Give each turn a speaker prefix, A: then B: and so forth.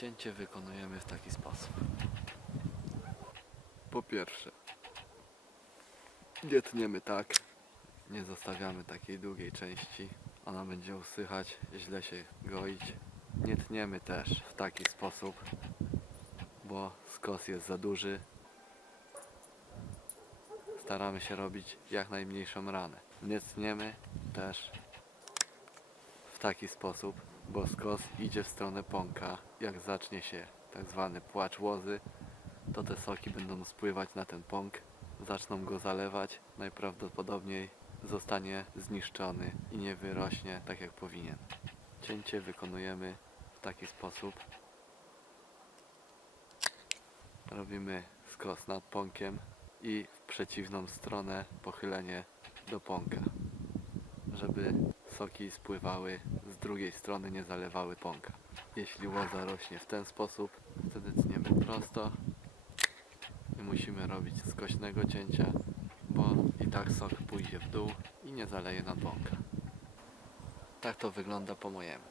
A: Cięcie wykonujemy w taki sposób. Po pierwsze, nie tniemy tak, nie zostawiamy takiej długiej części, ona będzie usychać, źle się goić. Nie tniemy też w taki sposób, bo skos jest za duży. Staramy się robić jak najmniejszą ranę. Nie tniemy też w taki sposób, bo skos idzie w stronę pąka. Jak zacznie się tak zwany płacz łozy, to te soki będą spływać na ten pąk, zaczną go zalewać, najprawdopodobniej zostanie zniszczony i nie wyrośnie tak jak powinien. Cięcie wykonujemy w taki sposób. Robimy skos nad pąkiem i w przeciwną stronę pochylenie do pąka, żeby soki spływały z drugiej strony, nie zalewały pąka. Jeśli łoza rośnie w ten sposób, wtedy tniemy prosto. Nie musimy robić skośnego cięcia, bo i tak sok pójdzie w dół i nie zaleje nam pąka. Tak to wygląda po mojemu.